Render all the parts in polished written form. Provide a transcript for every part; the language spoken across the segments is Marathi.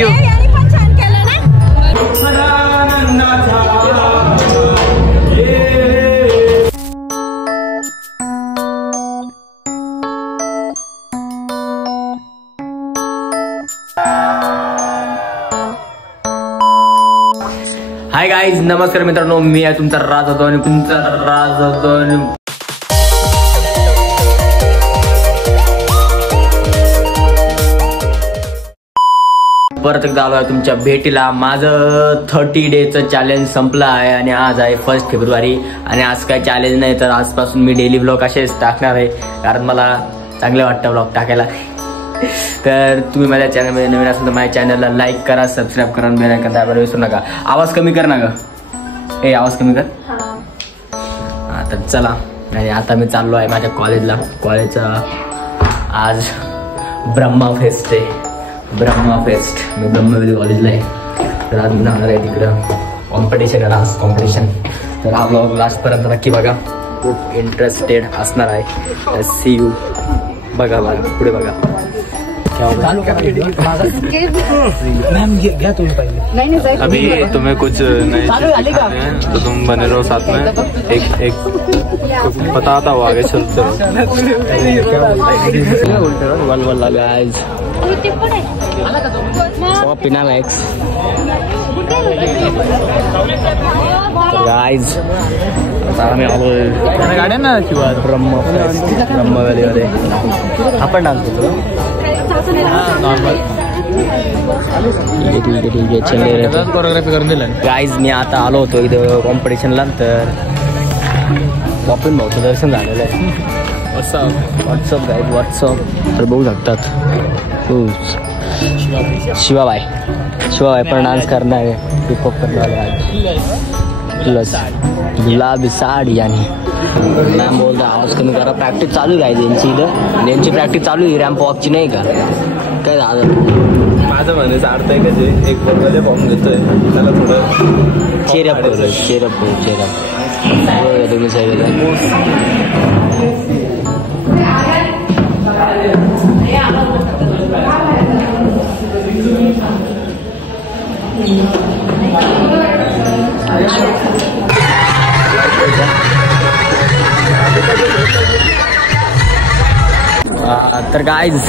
थँक्यू. हाय गाईज, नमस्कार मित्रांनो, मी आहे तुमचा राज होतो आणि तुमचा राज होतो. परत एकदा आलो आहे तुमच्या भेटीला. माझं 30 डेचं चॅलेंज संपलं आहे आणि आज आहे 1 फेब्रुवारी आणि आज काय चॅलेंज नाही, तर आजपासून मी डेली ब्लॉग असेच टाकणार आहे, कारण मला चांगलं वाटतं ब्लॉग टाकायला. तर तुम्ही माझ्या चॅनलमध्ये नवीन असेल तर माझ्या चॅनलला लाईक करा, सबस्क्राईब करा, बेल आयकॉन दाबायला विसरू नका. आवाज कमी कर ना ग, ए आवाज कमी कर. हा तर चला, आणि आता मी चाललो आहे माझ्या कॉलेजला. कॉलेजचा आज ब्रह्मा फेस्ट आहे. ब्रह्मा फेस्ट, मी ब्रह्मवेली कॉलेजला आहे. तर आज मी जाणार आहे तिकडं. कॉम्पिटिशन आहे, डान्स कॉम्पिटिशन. तर हा ब्लॉग लास्टपर्यंत नक्की बघा, खूप इंटरेस्टेड असणार आहे. See you. बघा बघा पुढे बघा. अभी तुम्हें कुछ नहीं तो तुम बने रहो साथ में. एक बताता हूँ आगे. चल गाइस पिनामॅक्स गाइस, आम्ही आलोय गाड्या ना किंवा ब्रह्मवेलीमध्ये. आपण डान्स करतो कोरिओग्राफी करून दिलं. गाईज मी आता आलो होतो इथं कॉम्पिटिशनला, तर पॉपिन भाऊचं दर्शन झालेलं आहे. WhatsApp guys, WhatsApp. तर बघू शकतात शिवाबाई पण डान्स करणार आहे. हिपहॉप करणार आहे. प्लस गुलाबी साडी आणि मॅम बोलता आवाज कमी करा. प्रॅक्टिस चालू आहे यांची इथं. यांची प्रॅक्टिस चालू आहे रॅम्प वॉकची, नाही का? काय झालं माझं म्हणायचं अर्थ आहे का, जे एक बरोबर फॉर्म घेतोय त्याला थोडं चेअरअप करू. तुम्ही सगळं तर गाईज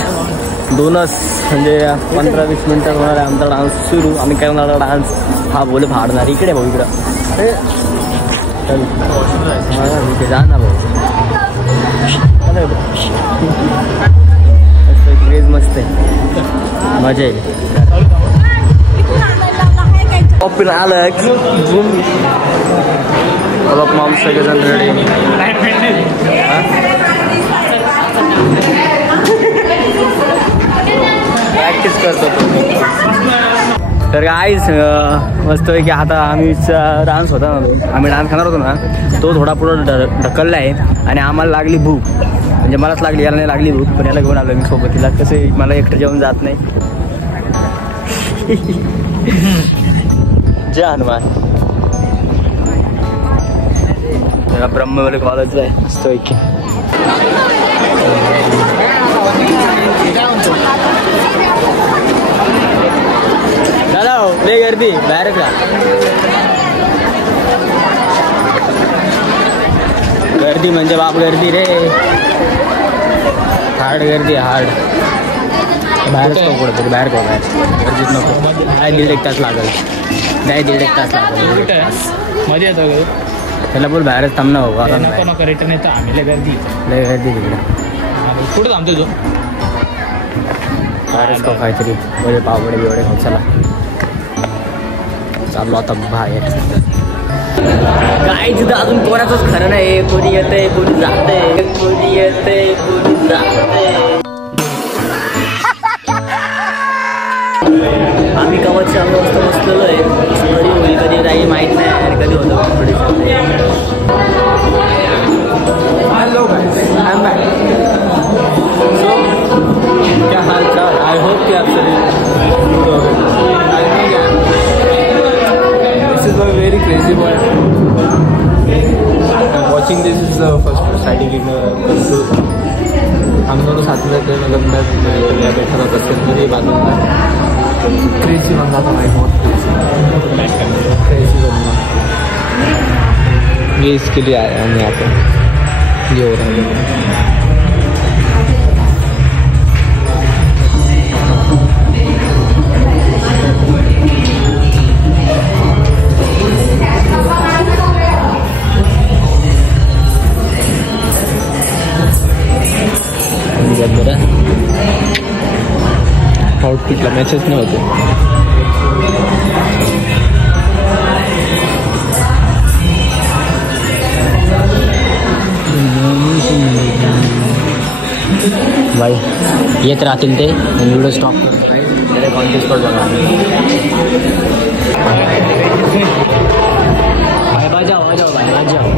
दोनच म्हणजे 15-20 मिनिटात होणार आहे आमचा डान्स सुरू. आम्ही करणार डान्स हा बोले फाडणार. इकडे भाऊ, इकडं जा ना भाऊ. क्रेज मस्त आहे, मजा येईल. पॉपिन आलं माम सगळेजण रेडी. प्रॅक्टिस करतो. तर गाईस मस्त आहे की आता आम्ही डान्स होता ना, आम्ही डान्स करणार होतो ना, तो थोडा पुढं ढकलला आहे आणि आम्हाला लागली भूक. म्हणजे मलाच लागली, याला नाही लागली भूक, पण याला घेऊन आलो मी सोबत. तिला कसं मला एकटं जेवण जात नाही. जय हनुमान. ब्रह्मवेली कॉलेज आहे मस्त आहे की. दादा लय गर्दी बाहेरच का. गर्दी म्हणजे बाप गर्दी रे, हार्ड गर्दी, हार्ड. बाहेरच तो कुठं तरी बाहेर का बाहेर गर्दीत नको. नाही 1.5 तास लागेल. नाही 1.5 तास लागेल. मध्ये येतो त्याला बोल बाहेरच थांब ना बाबा. नको रिटर्न येतो आम्ही. लय गर्दी तिकडे. कुठं थांबतो तू? बाहेरच खाऊ काहीतरी म्हणजे पावडे बिवडे खाऊ. चला चाललो आता बाहेर. काय तिथं अजून कोणाचंच खरं नाही. कोणी येतंय, कोणी जातंय, कोणी येतंय, कोणी जातंय. आम्ही कवचच्या मस्त बसलेलो आहे. कधी होईल कधी नाही माहीत नाही, आणि कधी होतं कॉम्पिटिशन. क्या हाल चाल? आई होप कि आप सभी गुड हो गए. This is a very crazy boy. Watching this is first starting इन हम दोनों साथ में थे. मतलब मैं बैठा था 10 मिनट बाद में क्रेजी बन जाता भाई, बहुत क्रेजी बनना। ये इसके लिए आया हम यहाँ पे, ये हो रहा है। आउटफिटला मॅचेस नाही होते. भाई येत राहतील ते व्हिडिओ स्टॉप करत डायरेक्ट ऑन द स्पॉट बघा. भाई बजाओ बजाओ भाई बजाओ.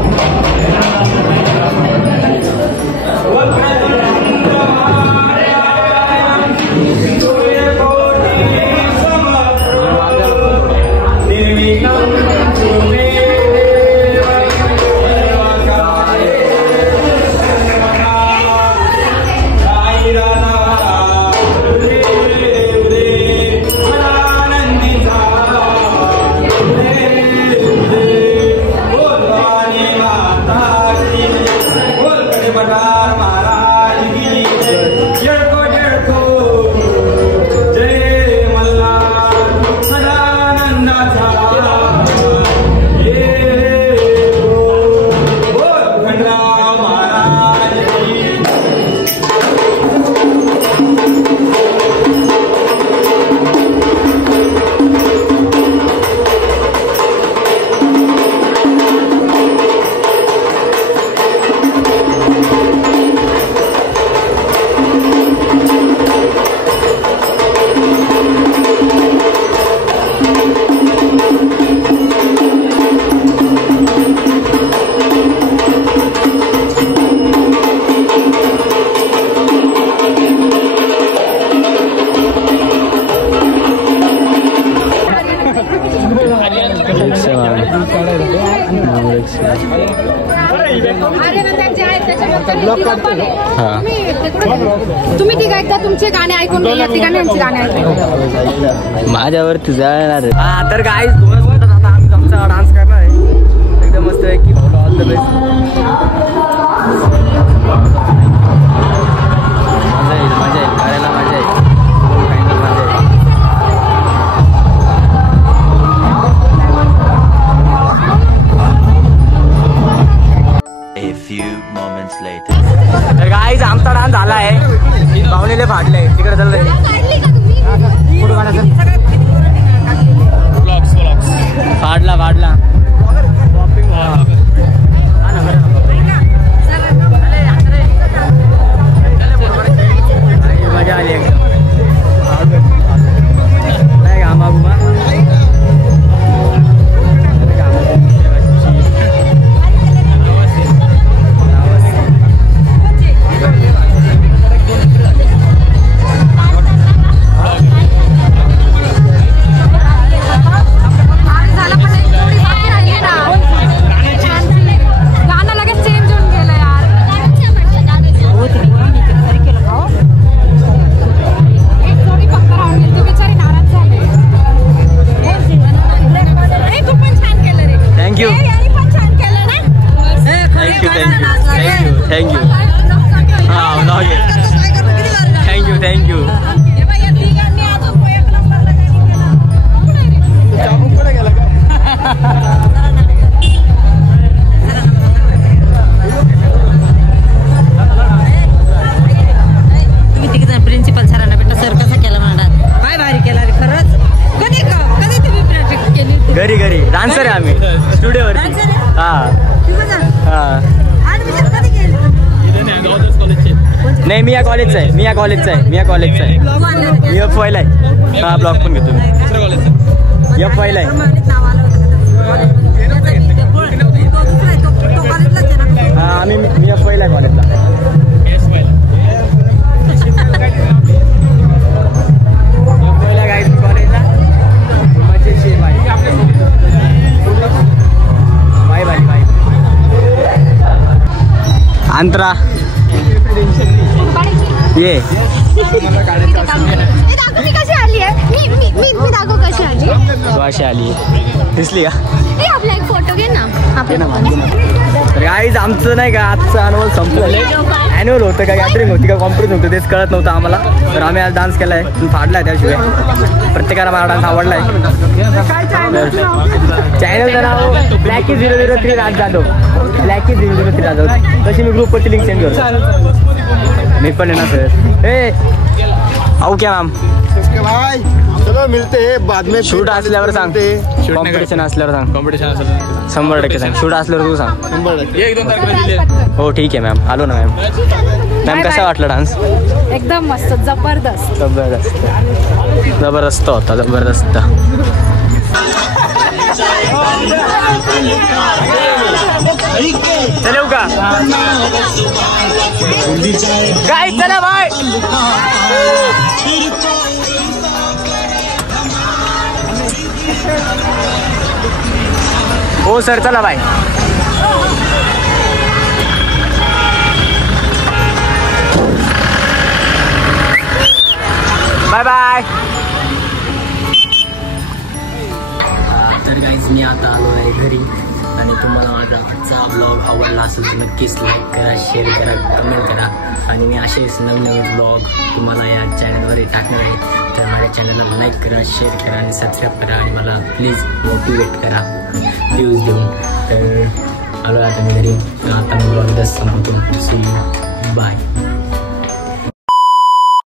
तुम्ही ती एकदा तुमचे गाणे ऐकून या ठिकाणी आमची गाणे ऐकून माझ्यावरती जाणार. हा तर काय तुम्हाला बोलतात आता आम्ही आमचा डान्स करणार आहे एकदम मस्त आहे की भाऊ ऑल द बेस्ट. मजा येईल करायला मजा येईल. तर गाईज आमचा डान्स झाला आहे. पाहुणेले फाटले तिकडे चाललंय. फाडला मजा आली एकदम. थँक्यू. हा थँक्यू. तुम्ही तिकडे प्रिन्सिपल सरांना भेटा, सर कसा केला म्हणा, काय भारी केला रे खरंच. कधी तुम्ही प्रॅक्टिस केली? घरी डान्सर आहे आम्ही स्टुडिओवरती. नाही मी या कॉलेजचा आहे. मी एफ वायला आहे. हा ब्लॉग पण घेतो मी. एफ वायला आहे. हा मी एफ वायला आहे कॉलेजला. अंतरा ये तुम्ही कशी आली आहे? मी दाखव कशी आली. तू अशी आली दिसली का? आपला एक फोटो घे ना. तर गाईज आमचं नाही का आजचं अनुभव संपलं. ॲन्युअल होतं का गॅदरिंग होती का कॉम्पिटिशन होतं तेच कळत नव्हतं आम्हाला. तर आम्ही आज डान्स केला आहे, तुम्ही फाडलाय त्याशिवाय प्रत्येकाला मला डान्स आवडला आहे. चॅनलचं नाव ब्लॅकी 003 राज जाधव. ब्लॅकी 003 जाधव. तशी मी ग्रुपवरती लिंक सेंड करतो. मी पण आहे ना सर. ए आऊ क्या मॅम भाई चलो मिलते हैं बाद में. शूट असल्यावर सांग, कॉम्पिटिशन असल्यावर सांग. कॉम्पिटिशन असेल 100% सांग. शूट असल्यावर तू सांग. 1-2 तारखेला दिले. हो ठीक आहे मॅम. आलो ना मॅम. मॅम कसा वाटला डान्स? एकदम मस्त, जबरदस्त. जबरदस्त जबरदस्त होता. जबरदस्त. चलो का काय चला बाय. हो सर चला बाय. Bye bye. तर गाईज मी आता आलो आहे घरी आणि तुम्हाला माझा आजचा ब्लॉग आवडला असेल तर नक्कीच लाईक करा, शेअर करा, कमेंट करा आणि मी असेच नवनवीन ब्लॉग तुम्हाला या चॅनलवर टाकणार आहे. तर माझ्या चॅनलला लाईक करा, शेअर करा आणि सबस्क्राईब करा आणि मला प्लीज मोटिवेट करा व्ह्यूज देऊन. तर आलो आता मी घरी. आता मी ब्लॉग संपतो. See you bye.